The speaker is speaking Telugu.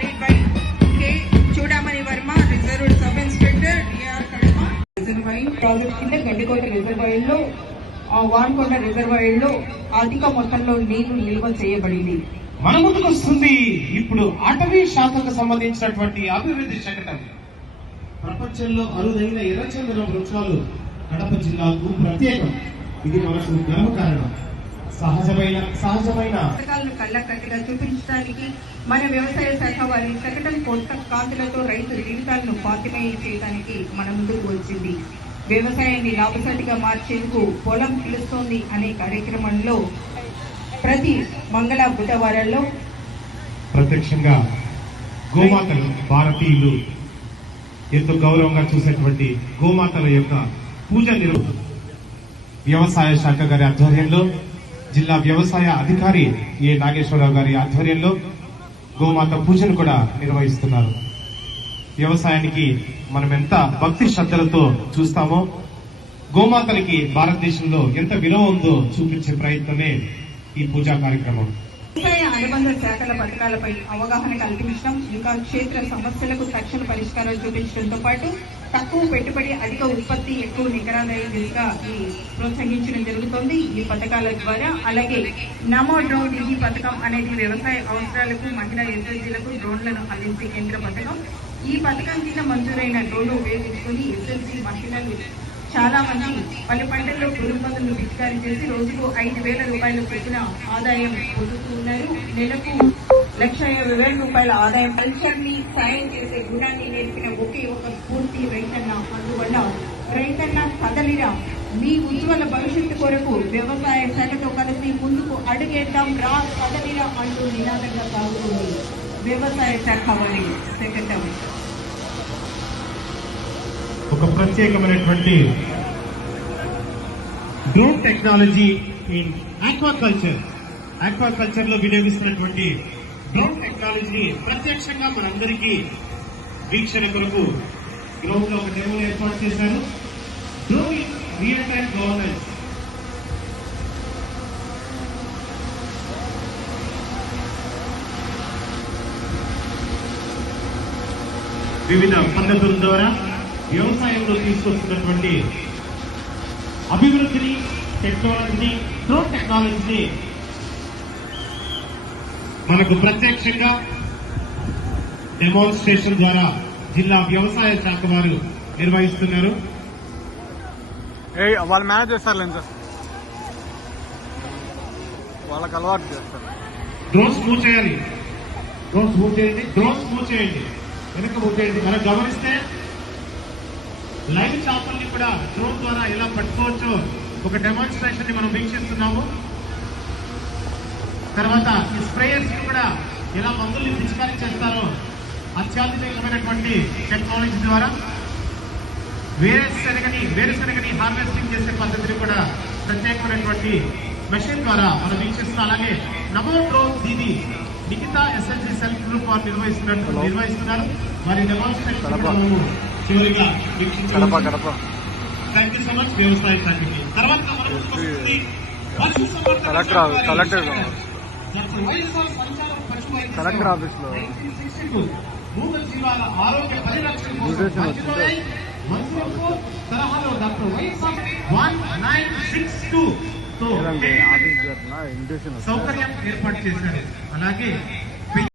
led by K. Chudamani Verma, Reserve Sub Inspector, DR Kadapa. Reservoir project కింద గడ్డికోట రిజర్వాయర్లో వాన్కొండ రిజర్వాయర్లో అధిక మొత్తంలో నీళ్లు నిల్వ చేయబడింది. మన ముందుకు వస్తుంది ఇప్పుడు అటవీ శాఖకు సంబంధించినటువంటి అభివృద్ధి శకటం. ప్రపంచంలో అరుదైన ఎర్రచందనం వృక్షాలు కడప జిల్లాకు ప్రత్యేకం. ఇది మనకు గర్వకారణం. సహజమైన పథకాలను కళ్ళకట్టిగా చూపించడానికి మన వ్యవసాయ శాఖ వారి శకటం కొత్త కాంతులతో రైతు జీవితాలను పాతిమయం చేయడానికి మన ముందుకు వచ్చింది. వ్యవసాయాన్ని లాభసాటిగా మార్చేందుకు పొలం పిలుస్తోంది అనే కార్యక్రమంలో ప్రతి మంగళ బుధవారాల్లో ప్రత్యక్షంగా గోమాతలు భారతీయులు ఎంతో గౌరవంగా చూసేటువంటి గోమాతల యొక్క పూజ వ్యవసాయ శాఖ గారి ఆధ్వర్యంలో, జిల్లా వ్యవసాయ అధికారి ఏ నాగేశ్వరరావు గారి ఆధ్వర్యంలో గోమాత పూజను కూడా నిర్వహిస్తున్నారు. వ్యవసాయానికి మనం ఎంత భక్తి శ్రద్ధలతో చూస్తామో గోమాతలకి భారతదేశంలో ఎంత విలువ ఉందో చూపించే ప్రయత్నమే ఈ పూజా కార్యక్రమం. వ్యవసాయ అనుబంధ శాఖల పథకాలపై అవగాహన కల్పించడం, ఇంకా క్షేత్ర సమస్యలకు తక్షణ పరిష్కారాలు చూపించడంతో పాటు తక్కువ పెట్టుబడి అధిక ఉత్పత్తి ఎక్కువ నికరాదాయ దిశగా ప్రోత్సహించడం జరుగుతోంది ఈ పథకాల ద్వారా. అలాగే నమో డ్రోన్ దీదీ పథకం అనేది వ్యవసాయ అవసరాలకు మహిళా ఎస్ఎల్జీలకు డ్రోన్లను అందించే కేంద్ర పథకం. ఈ పథకం కింద మంజూరైన డ్రోన్లు ఉపయోగించుకుని ఎస్ఎల్జీ మహిళలు చాలా మంది పలు పంటల్లో పురుగుమందులను పిచికారీ చేసి రోజుకు 5,000 రూపాయల చొప్పున ఆదాయం పొందుతూ ఉన్నారు. నెలకు 1,50,000 రూపాయల ఆదాయం. కల్చర్ ని సాయం చేసే గుణాన్ని నేర్పిన ఒకే ఒక స్ఫూర్తి రైతన్న. అందువల్ల రైతన్న కదలిరా, మీ ఉజ్వల భవిష్యత్తు కొరకు వ్యవసాయ శాఖతో కలిసి ముందుకు అడుగేద్దాం రా కదలిరా అంటూ నినాదంగా సాగుతుంది వ్యవసాయ శాఖ వారి సెక్రటరీ. ఒక ప్రత్యేకమైనటువంటి డ్రోన్ టెక్నాలజీ ఇన్ ఆక్వాకల్చర్ లో వినియోగిస్తున్నటువంటి డ్రోన్ టెక్నాలజీని ప్రత్యక్షంగా మనందరికీ వీక్షణ కొరకు గ్రౌండ్ లో ఒక డెమో ఏర్పాటు చేశారు. Drone real time governance. వివిధ పద్ధతుల ద్వారా వ్యవసాయంలో తీసుకొస్తున్నటువంటి అభివృద్ధిని, టెక్నాలజీని, డ్రోన్ టెక్నాలజీని మనకు ప్రత్యక్షంగా డెమాన్స్ట్రేషన్ ద్వారా జిల్లా వ్యవసాయ శాఖ వారు నిర్వహిస్తున్నారు. వాళ్ళు మేనేజ్ చేస్తారు లేదు సార్, వాళ్ళకి అలవాటు చేస్తారు. డ్రోన్స్ మూవ్ చేయాలి, డ్రోన్స్ మూవ్ చేయండి, వెనక మూవ్ చేయండి. మనం గమనిస్తే లైవ్ చేపల్ని కూడా డ్రోన్ ద్వారా ఎలా పట్టుకోవచ్చో ఒక డెమాన్స్ట్రేషన్ ని మనం వీక్షిస్తున్నాము. తర్వాత ఈ స్ప్రేయర్స్ కూడా ఎలా మందుల్ని పిచికారీ చేస్తారో అత్యాధునికమైనటువంటి టెక్నాలజీ ద్వారా వేరుశనగని హార్వెస్టింగ్ చేసే పద్ధతిని కూడా ప్రత్యేకమైనటువంటి మెషిన్ ద్వారా మనం వీక్షిస్తున్నాం. అలాగే నమో డ్రోన్ దీదీ మిగతా ఎస్ఎల్జీ సెల్ఫ్ గ్రూప్ వారు నిర్వహిస్తున్నారు. వారి డెమాన్స్ట్రేషన్ చివరిగా వీక్షించారు. థ్యాంక్ యూ సో మచ్ వ్యవసాయ శాఖకి. తర్వాత కలెక్టర్ ఆఫీస్ లో జీవాల ఆరోగ్య పరిరక్షణ తరహాలో డాక్టర్ వైఎస్ఆర్ 1962 సౌకర్యం ఏర్పాటు చేశారు. అలాగే